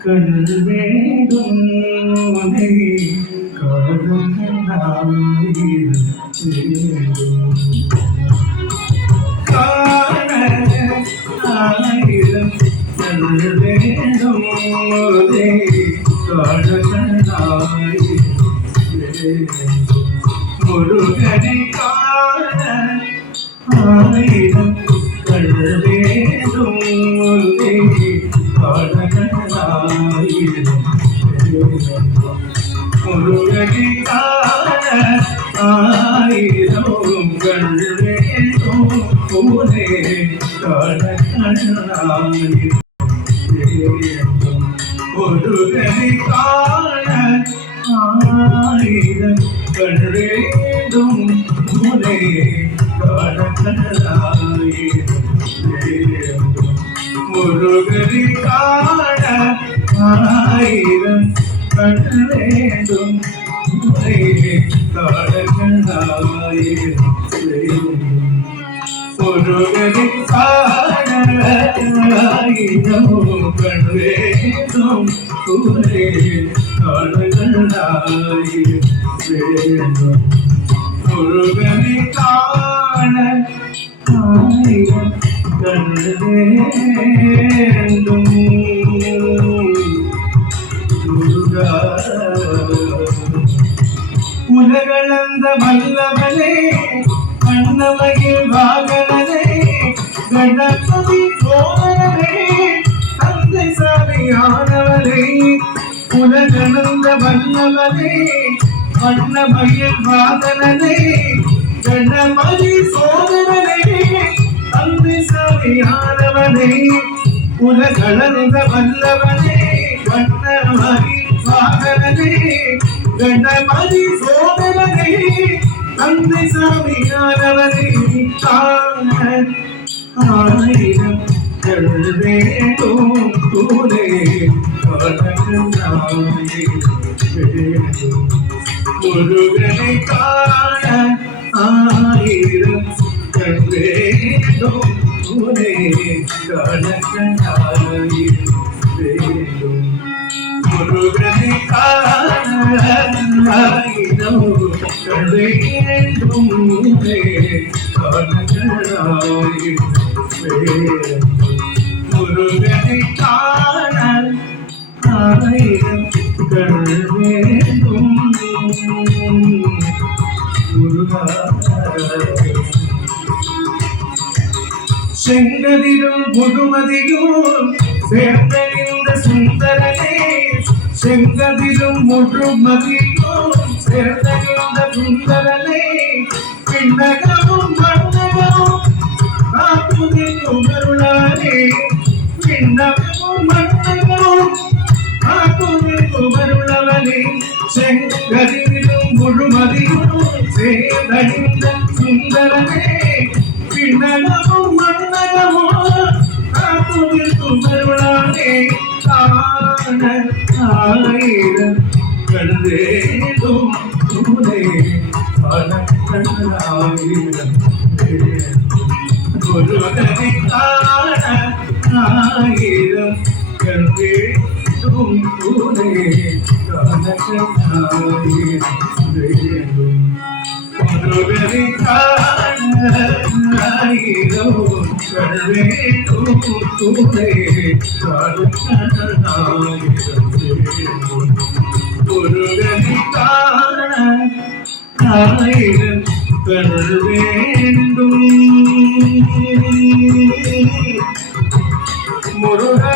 கண் வேண்டும் உனை காணும் காண ஆயிரம் கண் வேண்டும் உனை காண முருகனை காண ஆயிரம் கண் வேண்டும் உனை முருகனை காண ஆயிரம் கண் வேண்டும் உனை காண முருகனை காண ஆயிரம் கண் வேண்டும் உனை காண முருகனை காண ஆயிரம் கண் வேண்டும் உனை காண முருகனை காண ஆயிரம் கண் வேண்டும் உனை காண முருகனை காண ஆயிரம் கண் வேண்டும் உலகளந்த வல்லவனே கண்ணமையில் வாகனனே கணபதி சோதரனே தந்தை சாமியானவனே உலகளந்த வல்லவனே கண்ணமையில் வாகனனே கணபதி சோதரனே தந்தை சாமியானவனே உலகளந்த வல்லவனே கண்ணமையில் வாகனனே கணபதி சோதரனே தந்தை சாமியானவனே காண ஆயிரம் கண் வேண்டும் உனை முருகனை காண ஆயிரம் கண் வேண்டும் உனை காண வேண்டும் முருகனை காண ஆயிரம் கண் வேண்டும் உனை காண முருகனை காண ஆயிரம் கண் வேண்டும் முருகா செங்கதிரும் முழுமதியும் சேர்ந்த இந்த சுந்தரனே செங்கதிரும் முழுமதியும் சேர்ந்த இந்த சுந்தரனே பின்னகமும் மன்னகமும் காத்துதில் உமருளானே பின்னகமும் மன்னகமும் காத்துதில் உமருளவனே செங்கதிரும் முழுமதியும் சேர்ந்த இந்த சுந்தரனே பின்னகமும் மன்னகமும் காத்துதில் உமருளானே காண ஆயிரம் கண் வேண்டும் உனை காண ஆயிரம் முருகனை காண ஆயிரம் கண் வேண்டும் உனை காண ஆயிரம் முருகனை காண ஆயிரம் கண் வேண்டும் உனை காண ஆயிரம் முருகனை காண ஆயிரம் கண் வேண்டும் முருகா